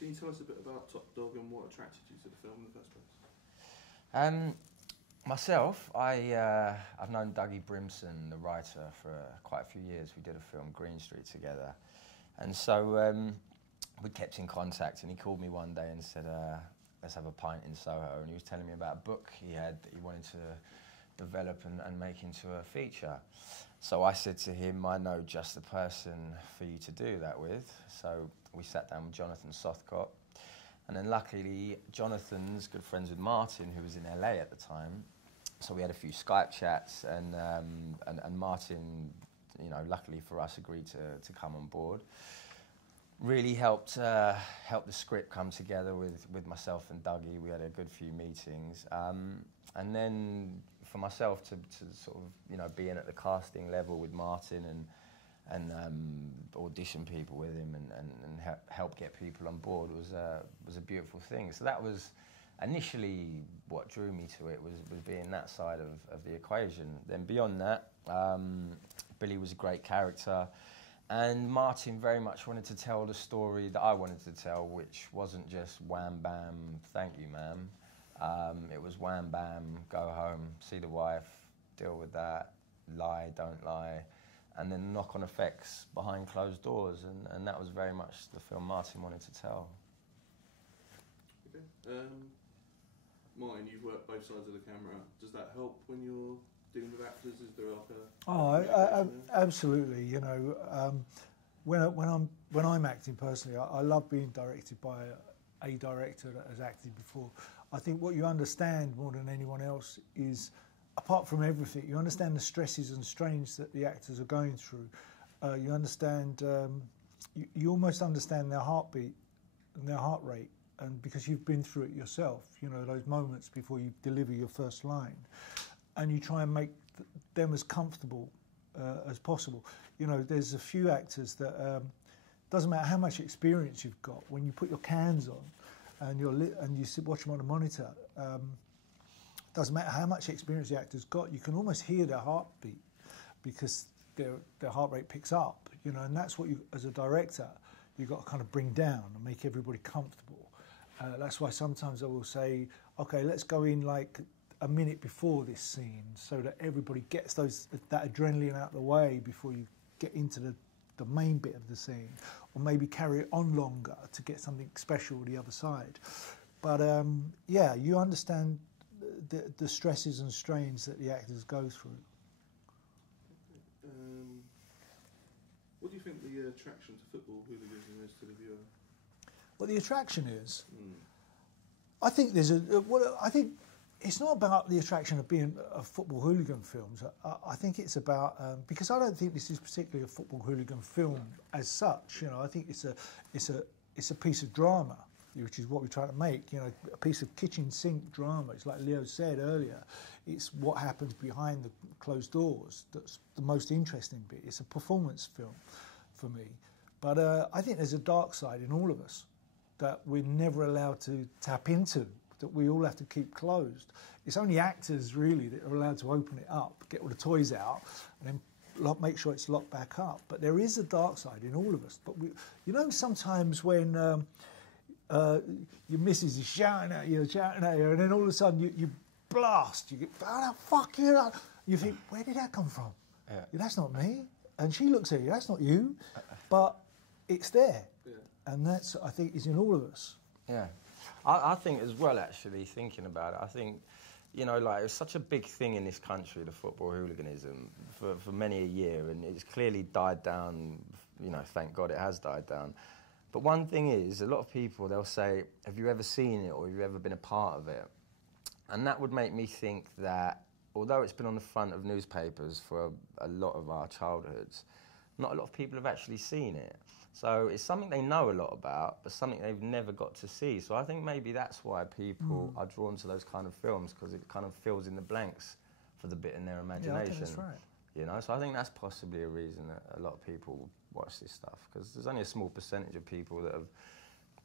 Can you tell us a bit about Top Dog and what attracted you to the film in the first place? Myself, I've known Dougie Brimson, the writer, for quite a few years. We did a film, Green Street, together. And so we kept in contact, and he called me one day and said, let's have a pint in Soho. And he was telling me about a book he had that he wanted to develop and make into a feature. So I said to him, I know just the person for you to do that with. So we sat down with Jonathan Sothcott. And then luckily, Jonathan's good friends with Martin, who was in LA at the time. So we had a few Skype chats, and Martin, you know, luckily for us, agreed to come on board. Really helped the script come together with myself and Dougie. We had a good few meetings. And then for myself to sort of, you know, be in at the casting level with Martin and audition people with him and help get people on board was a beautiful thing. So that was initially what drew me to it, was being that side of the equation. Then beyond that, Billy was a great character, and Martin very much wanted to tell the story that I wanted to tell, which wasn't just wham bam, thank you ma'am. It was wham bam, go home, see the wife, deal with that, lie, don't lie, and then knock-on effects behind closed doors, and that was very much the film Martin wanted to tell. Okay. Martin, you've worked both sides of the camera. Does that help when you're dealing with actors? Is there like a... Absolutely. You know, when I'm acting personally, I love being directed by a director that has acted before. I think what you understand more than anyone else is, apart from everything, you understand the stresses and strains that the actors are going through. You understand, you almost understand their heartbeat and their heart rate, and because you've been through it yourself, you know, those moments before you deliver your first line, and you try and make them as comfortable as possible. You know, there's a few actors that, doesn't matter how much experience you've got, when you put your cans on and you watch them on a monitor, doesn't matter how much experience the actor's got, you can almost hear their heartbeat because their heart rate picks up, you know, and that's what you, as a director, you've got to kind of bring down and make everybody comfortable. That's why sometimes I will say, okay, let's go in like a minute before this scene so that everybody gets that adrenaline out of the way before you get into the main bit of the scene, or maybe carry it on longer to get something special the other side. But yeah, you understand the stresses and strains that the actors go through. What do you think the attraction to football hooliganism is to the viewer? What the attraction is, I think I think it's not about the attraction of being a football hooligan films. I think it's about because I don't think this is particularly a football hooligan film as such. You know, I think it's a piece of drama, which is what we're trying to make. You know, a piece of kitchen sink drama. It's like Leo said earlier. It's what happens behind the closed doors that's the most interesting bit. It's a performance film for me. But I think there's a dark side in all of us that we're never allowed to tap into, that we all have to keep closed. It's only actors, really, that are allowed to open it up, get all the toys out, and then make sure it's locked back up. But there is a dark side in all of us. But you know, sometimes when your missus is shouting at you, and then all of a sudden you blast, you get, oh, fuck you, you think, where did that come from? Yeah, that's not me. And she looks at you, that's not you. But it's there. Yeah. And that's, I think, is in all of us. Yeah. I think as well, actually, thinking about it, I think, you know, like, it's such a big thing in this country, the football hooliganism, for many a year, and it's clearly died down, you know, thank God it has died down. But one thing is, a lot of people, they'll say, have you ever seen it, or have you ever been a part of it? And that would make me think that, although it's been on the front of newspapers for a lot of our childhoods, not a lot of people have actually seen it. So it's something they know a lot about, but something they've never got to see. So I think maybe that's why people are drawn to those kind of films, because it kind of fills in the blanks for the bit in their imagination. Yeah, I think that's right. You know, so I think that's possibly a reason that a lot of people watch this stuff, because there's only a small percentage of people that have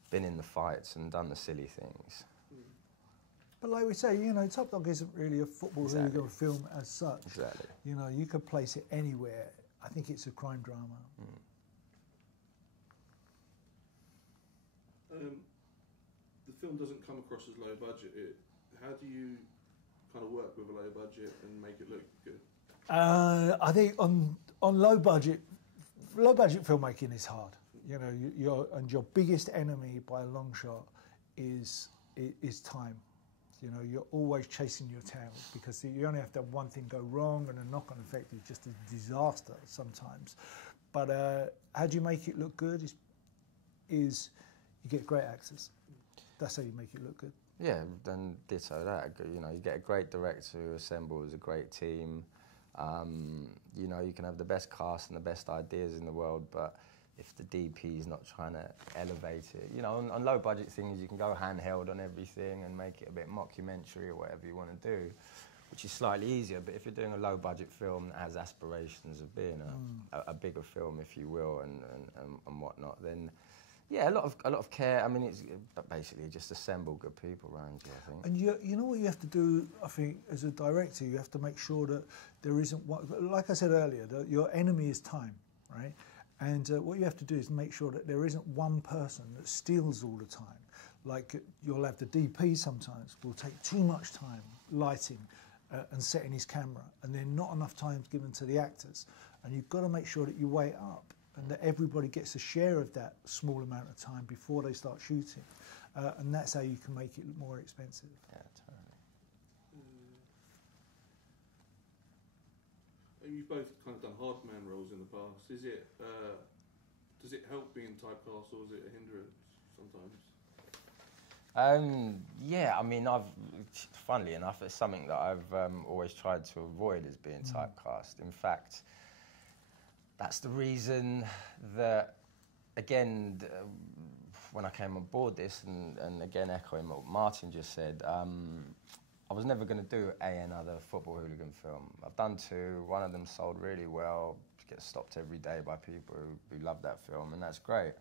been in the fights and done the silly things. But like we say, you know, Top Dog isn't really a football hooligan film as such. Exactly. You know, you could place it anywhere. I think it's a crime drama. The film doesn't come across as low budget. How do you kind of work with a low budget and make it look good? I think on low budget filmmaking is hard. You know, your biggest enemy by a long shot is time. You know, you're always chasing your tail because you only have to have one thing go wrong and a knock-on effect is just a disaster sometimes. But how do you make it look good? Is you get great actors. That's how you make it look good. Yeah, then ditto that. You know, you get a great director who assembles a great team. You know, you can have the best cast and the best ideas in the world, but if the DP is not trying to elevate it, you know, on low budget things you can go handheld on everything and make it a bit mockumentary or whatever you want to do, which is slightly easier. But if you're doing a low budget film that has aspirations of being a bigger film, if you will, and whatnot, then yeah, a lot of care. I mean, it's basically just assemble good people around you, I think. And you know what you have to do, I think, as a director, you have to make sure that there isn't one, like I said earlier, that your enemy is time, right? And what you have to do is make sure that there isn't one person that steals all the time. Like you'll have the DP sometimes will take too much time lighting and setting his camera, and then not enough time given to the actors. And you've got to make sure that you weigh it up and that everybody gets a share of that small amount of time before they start shooting. And that's how you can make it more expensive. Yeah, totally. You've both kind of done hard man roles in the past. Does it help being typecast, or is it a hindrance sometimes? Yeah, I mean, funnily enough, it's something that I've always tried to avoid, is being typecast. In fact, that's the reason that, again, when I came on board this, and again echoing what Martin just said, I was never going to do another football hooligan film. I've done two. One of them sold really well. Gets stopped every day by people who love that film, and that's great.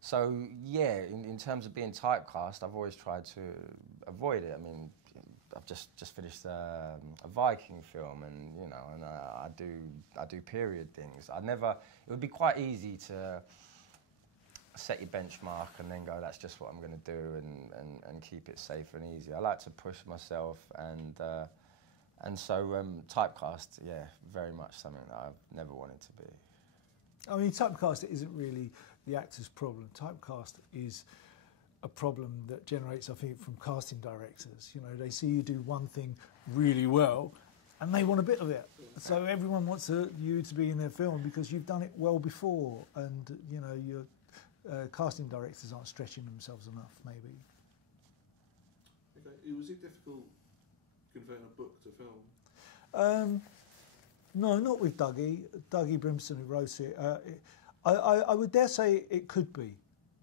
So yeah, in terms of being typecast, I've always tried to avoid it. I mean, I've just finished a Viking film, and you know, and I do period things. It would be quite easy to set your benchmark and then go, that's just what I'm going to do, and keep it safe and easy. I like to push myself, and so typecast, yeah, very much something that I've never wanted to be. I mean, typecast isn't really the actor's problem. Typecast is a problem that generates, I think, from casting directors. You know, they see you do one thing really well, and they want a bit of it. So everyone wants you to be in their film because you've done it well before, and you know, your casting directors aren't stretching themselves enough, maybe. Okay, was it difficult converting a book to film? No, not with Dougie Brimson, who wrote it. I would dare say it could be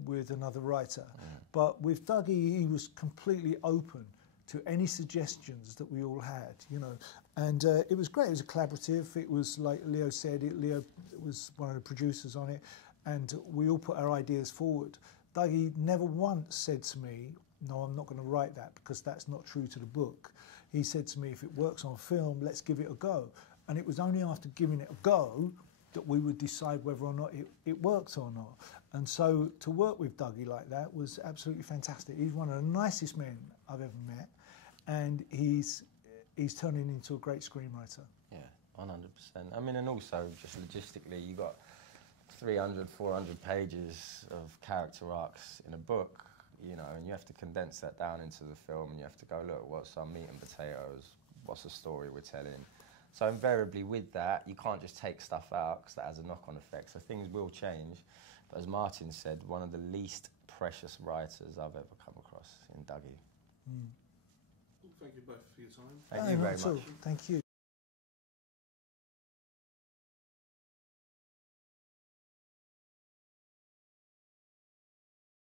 with another writer, but with Dougie, he was completely open to any suggestions that we all had, you know, and it was great. It was a collaborative. It was like Leo said. Leo was one of the producers on it, and we all put our ideas forward. Dougie never once said to me, "No, I'm not going to write that because that's not true to the book." He said to me, "If it works on film, let's give it a go." And it was only after giving it a go that we would decide whether or not it worked or not. And so to work with Dougie like that was absolutely fantastic. He's one of the nicest men I've ever met, and he's turning into a great screenwriter. Yeah, 100%. I mean, and also just logistically, you got 300, 400 pages of character arcs in a book, you know, and you have to condense that down into the film, and you have to go, look, what's our meat and potatoes? What's the story we're telling? So invariably with that, you can't just take stuff out because that has a knock-on effect. So things will change. But as Martin said, one of the least precious writers I've ever come across in Dougie. Thank you both for your time. Thank you very much. Thank you.